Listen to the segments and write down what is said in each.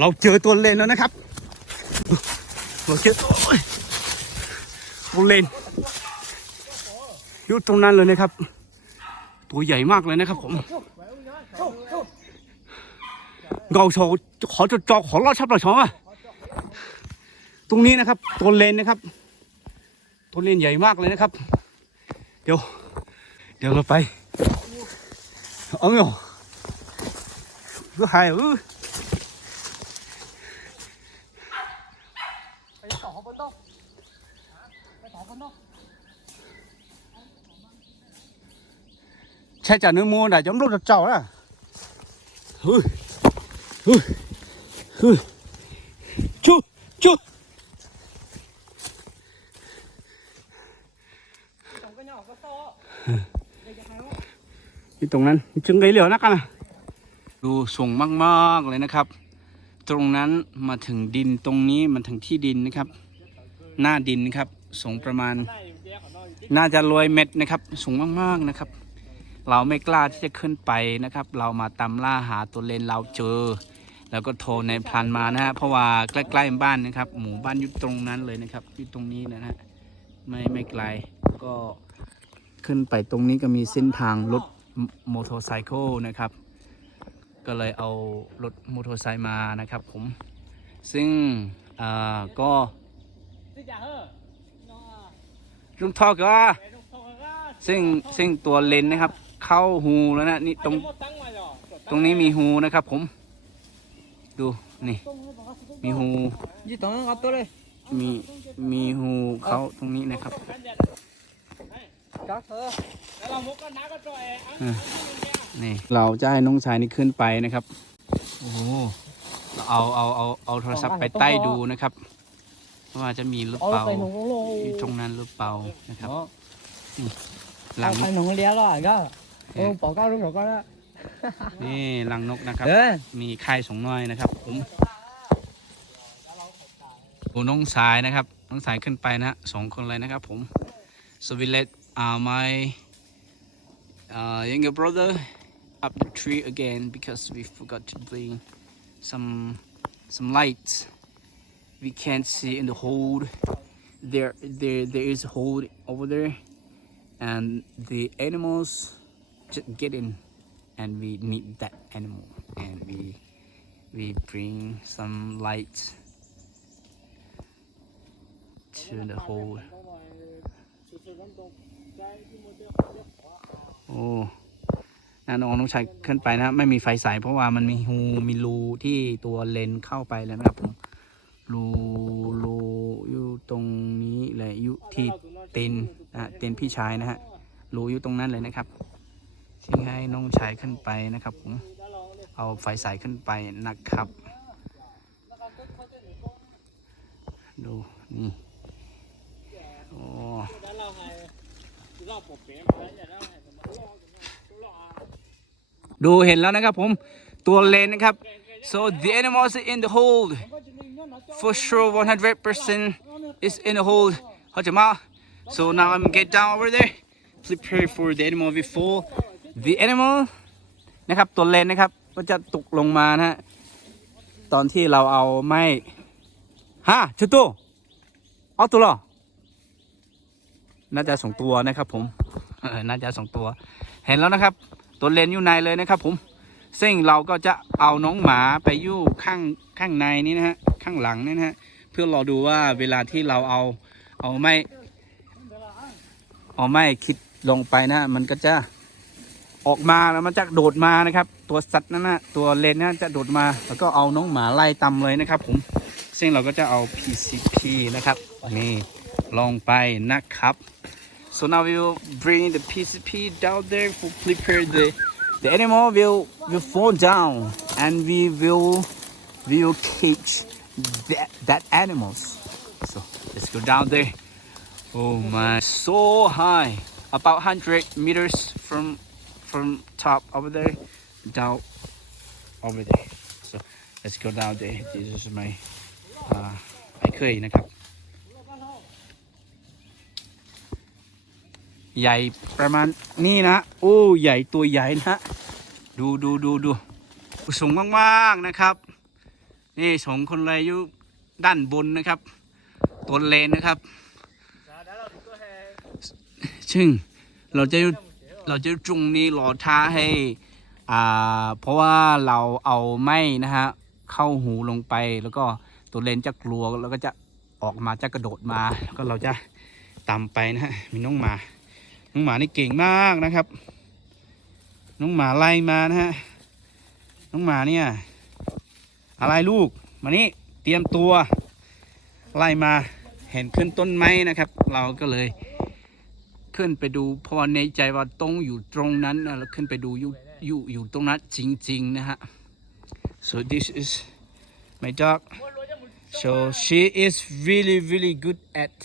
เราเจอตัวเลนแล้วนะครับเราเจอตัวเลนอยู่ตรงนั้นเลยนะครับ ตัวใหญ่มากเลยนะครับผมเงาโชว์ขอจดจอขอรอดชับเราชออะตรงนี้นะครับ ตัวเลนนะครับ ตัวเลนใหญ่มากเลยนะครับ เดี๋ยว เดี๋ยวเราไปเอาเงาก็หายเออ ไปต่อบนนกไปต่อบนนก ใช่จ่าเนื้อมูน่ะจะไม่รู้จะเจ้าละเฮ้ยเฮ้ยเฮ้ยชูชูสองก็เหงาก็โตเดี๋ยวจะหาว่าที่ตรงนั้นจึงไงเหลียวนักกันนะดูสูงมากๆเลยนะครับ ตรงนั้นมาถึงดินตรงนี้มันถึงที่ดินนะครับ หน้าดินนะครับสูงประมาณได้อยู่เดียวของน้อยน่าจะรวยเม็ดนะครับ สูงมากๆนะครับ เราไม่กล้าที่จะขึ้นไปนะครับ เรามาตามล่าหาตัวเลนเราเจอ แล้วก็โทรในพลันมานะฮะเพราะว่าใกล้ๆบ้านนะครับ หมู่บ้านอยู่ตรงนั้นเลยนะครับอยู่ตรงนี้นะฮะไม่ไม่ไกลก็ขึ้นไปตรงนี้ก็มีเส้นทางรถมอเตอร์ไซค์นะครับ ก็เลยเอารถมอเตอร์ไซค์มานะครับผม ซึ่งอ่าก็ที่งอะลุงทอก็ซึ่งซึ่งตัวเลนนะครับ เข้าหูแล้วนะนี่ตรงหมดตั้งไว้หรอตรงนี้มีหูนะครับ ผม ดูนี่ มีหูยี่ตรงนั้นเอาตัวเลยมีมีหูเขาตรงนี้นะครับจักเธอแล้วเรามุกกันนะก็ตัวเองอะนี่เราจะให้น้องชายนี่ขึ้นไปนะครับโอ้โหเอาเอาเอาเอาโทรศัพท์ไปใต้ดูนะครับว่าจะมีหรือเอาเปล่าไปหนูโลอยู่ตรงนั้นหรือเปล่านะครับหลัเอางไปหนูเลี้ยงแล้วอะก็ โอ้ปอกก้าวลูกหนูก็ได้นี่หลังนกนะครับ เออมีไข่สองน้อยนะครับผมโอ้น้องสายนะครับ น้องสายขึ้นไปนะฮะสองคนเลยนะครับผม so we let uh, my uh, younger brother up the tree again because we forgot to bring some some lights we can't see in the hole there there there is a hole over there and the animals just get in and we need that animal and we we bring some light to the hole โอ้นาน้องน้องชายขึ้นไปนะไม่มีไฟสายเพราะว่ามันมีหูมีรูที่ตัวเลนเข้าไปแล้วนะครับผมรูรูอยู่ตรงนี้เลยอยู่ที่เต็นนะเต็นพี่ชายนะฮะรูอยู่ตรงนั้นเลยนะครับ ที่ให้น้องชายขึ้นไปนะครับผมเอาไฟสายขึ้นไปนะครับ ดูนี่โอ้ดูเห็นแล้วนะครับผมตัวเลนนะครับ so the animals in the hold for sure 100% is in the hold เขาจะมา so now I'm get down over there prepare for the animal before the animal นะครับตัวเลนนะครับก็จะตกลงมานะฮะตอนที่เราเอาไม่ฮะชุดตัวเอาตัวหรอน่าจะสองตัวนะครับผมน่าจะสองตัว เห็นแล้วนะครับ ตัวเลนอยู่ในเลยนะครับผมซึ่งเราก็จะเอาน้องหมาไปอยู่ข้างข้างในนี้นะฮะข้างหลังนี่นะฮะเพื่อรอดูว่าเวลาที่เราเอาเอาไม่เอาไม่คิดลงไปนะมันก็จะ ออกมาแล้วมันจะโดดมานะครับ ตัวสัตว์นั้นนะตัวเลนนะจะโดดมา แล้วก็เอาน้องหมาไล่ตำเลยนะครับผมซึ่งเราก็จะเอา PCP นะครับนี่ลงไปนะครับ so now we will bring the PCP down there to prepare the the animal will will fall down and we will we will catch that that animals so let's go down there oh my so high about 100 meters from from top over there down over there so let's go down there this is my อ่าไอ้เคยนะครับ ใหญ่ประมาณนี้นะ โอ้ใหญ่ตัวใหญ่นะ ดูดูดูดูสูงมากๆนะครับ นี่สองคนเลยอยู่ด้านบนนะครับตัวเลนนะครับ ซึ่งเราจะ เราจะตรงนี้รอท้าให้อ่าเพราะว่าเราเอาไม้นะฮะเข้าหูลงไปแล้วก็ตัวเลนจะกลัวแล้วก็จะออกมาจะกระโดดมาแล้วก็เราจะตามไปนะฮะมีน้องหมา น้องหมานี่เก่งมากนะครับ น้องหมาไล่มานะฮะน้องหมาเนี่ยอะไรลูกมานี่เตรียมตัวไล่มาเห็นขึ้นต้นไม้นะครับ เราก็เลย ขึ้นไปดูเพราะว่าในใจว่าต้องอยู่ตรงนั้นนะแล้วขึ้นไปดูอยู่อยู่อยู่ตรงนั้นจริง ๆ นะฮะ so this is my dog so she is really really good at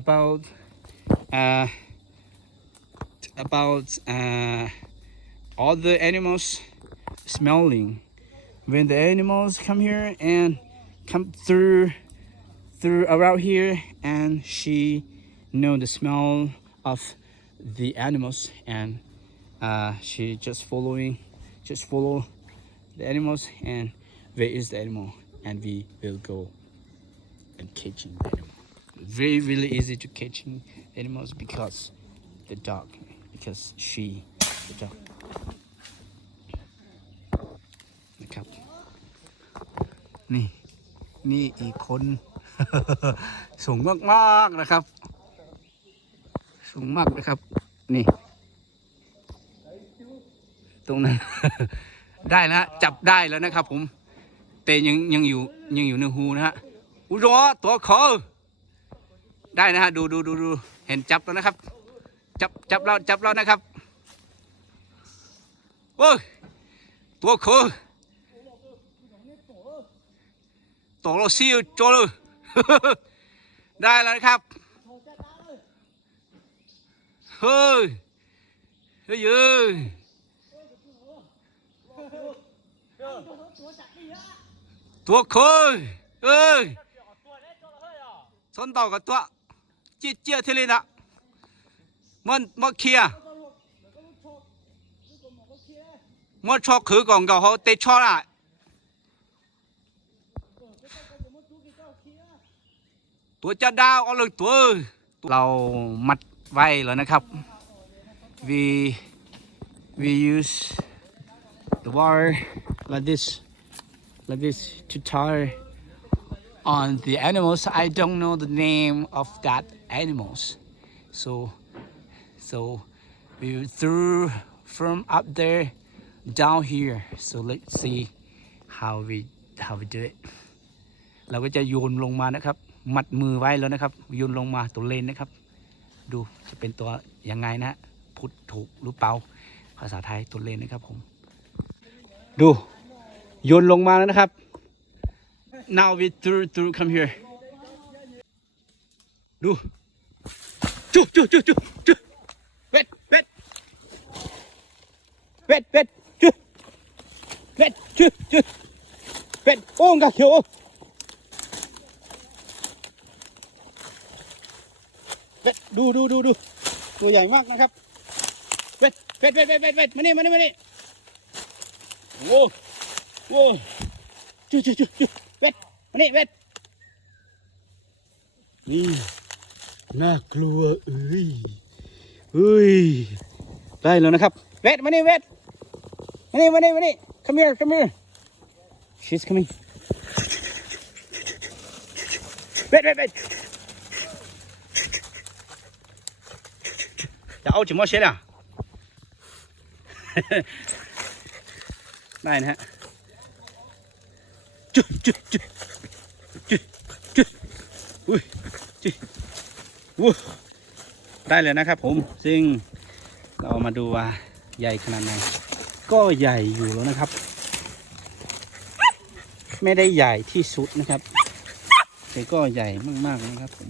about uh about uh all the animals smelling when the animals come here and come through through around here and she know the smell of the animals and uh, she just following just follow the animals and where is the animal and we will go and catching the animal very really easy to catching animals because the dog because she the dog นะครับ นี่ นี่อีกคน สูงมากๆนะครับ สูงมากนะครับ นี่ ตรงนั้น ได้แล้วจับได้แล้วนะครับ ผม แต่ยังยังอยู่ยังอยู่ในหูนะฮะอุยรอตัวขอได้นะฮะดูดูดูดูเห็นจับแล้วนะครับ จับจับเราจับเรานะครับโอ้ยตัวขอตัวเราซิวโจเลยได้แล้วนะครับ เฮ้ยเฮ้ยเอ้ยตัวเคยเอ้ยสนต่อกับตัวเจี๊ยเจี๊ยที่เลยนะมันมาเคลียมันชอบคือก่อนก็เขาเตะชอบอะตัวจะดาวเอาเลยตัวเรามัด ไว้แล้วนะครับ we we use the wire like this like this to tie on the animals I don't know the name of that animals so so we threw from up there down here so let's see how we how we do it เราก็จะโยนลงมานะครับ มัดมือไว้แล้วนะครับ โยนลงมาตัวเลนนะครับ ดูจะเป็นตัวยังไงนะพุทธถูกหรือเปล่าภาษาไทยตัวเลนนะครับผม ดูโยนลงมาแล้วนะครับ now we through through come here ดูจุจุจุจุจุเว็ดเว็ดเว็ดเว็ดจุเว็ดจุจุเว็ดโอ้งกะเขียว เว็ดดูดูดูดูตัวใหญ่มากนะครับเว็ดเว็ดเว็ดเว็ดเว็ดเว็ดมานี่มานี่มานี่โอ้โอ้จุจุจุจุเว็ดมานี่เว็ดนี่น่ากลัวเอ้ยเฮ้ยได้แล้วนะครับเว็ดมานี่เว็ดมานี่มานี่มานี่ come here come here she's coming เว็ดเว็ดเว็ด จะเอาจิมอเช็ดอะได้นะฮะจุ๊จุ๊จุ๊จุ๊จุ๊อุ้ยจุ๊อู้ได้เลยนะครับผมซึ่งเรามาดูว่าใหญ่ขนาดไหนก็ใหญ่อยู่แล้วนะครับ ไม่ได้ใหญ่ที่สุดนะครับแต่ก็ใหญ่มากๆนะครับผม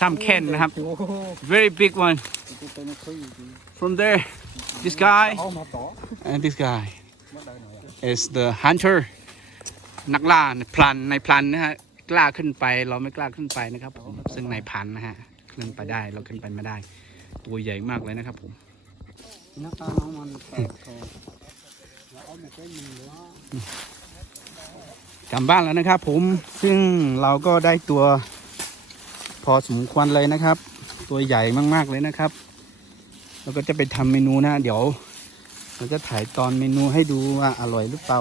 ซ้ำแค่นนะครับ very big one from there this guy เอามาต่อ and this guy is the hunter นักล่าในพลันในพลันนะฮะกล้าขึ้นไปเราไม่กล้าขึ้นไปนะครับผมซึ่งในพันนะฮะขึ้นไปได้เราขึ้นไปไม่ได้ ตัวใหญ่มากเลยนะครับผมนักตาน้องมันแตกคอแล้วเอามาเป็นมือว่ากลับบ้านแล้วนะครับผมซึ่งเราก็ได้ตัว พอสมควรเลยนะครับ ตัวใหญ่มากๆเลยนะครับเราก็จะไปทำเมนูนะ เดี๋ยวเราจะถ่ายตอนเมนูให้ดูว่าอร่อยหรือเปล่า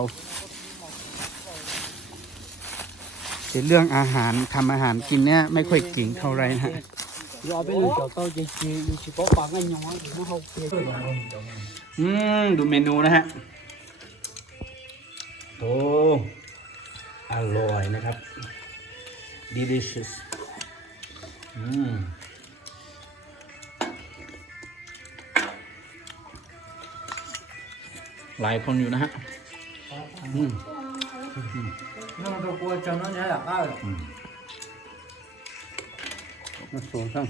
แต่เรื่องอาหารทำอาหารกินเนี่ยไม่ค่อยเก่งเท่าไหรนะฮะรอไปเลยเจ้าเต้าจีจีอยู่ชิบปากง่ายๆถึงมาเขาเกลี่ยอืมดูเมนูนะฮะโอ้อร่อยนะครับ delicious อืมหลายคนอยู่นะฮะอืมน้องตัวกลัวจนน้องเนี่ยอยากได้มาโซ่ช่า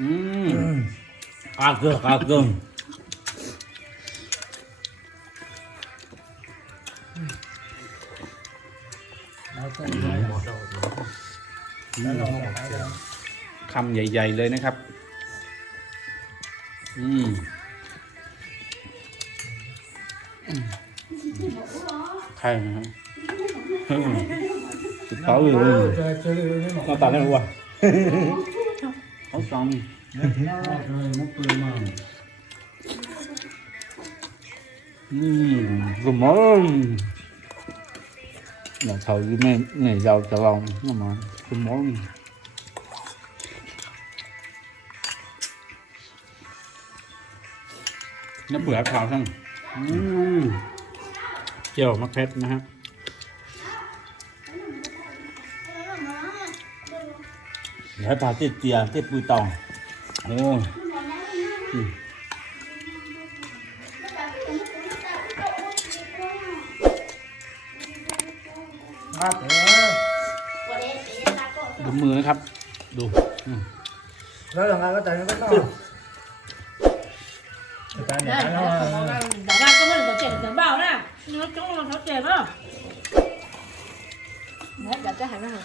อกว่าอืมอาเกออาเกอแล้วก็คำใหญ่ ๆ เลยนะครับ อืมใครนะฮะอืมสุดเต้าอยู่เจอ เจอไม่หมดหน้าตาไม่รู้อะเขาสองมุกปืนมาอืม good morning nhà thầu với mẹ ngày giàu cho lòng nhưng mà good morning น้ำเปลือกขาวทั้งเจียวมะเขือนะฮะ Để thả tiết tìa, tiết bùi tòng โอ้อืมครับเออดูมือนะครับ ดูอืมแล้วยังไงก็แต่งก็ต้องแต่งได้อย่างแต่นั้นว่าก็ไม่ได้เจ็บแต่เบานะเนื้อจ้องเราเขาเจ็บอะเนี่ยอยากจะหันมาหา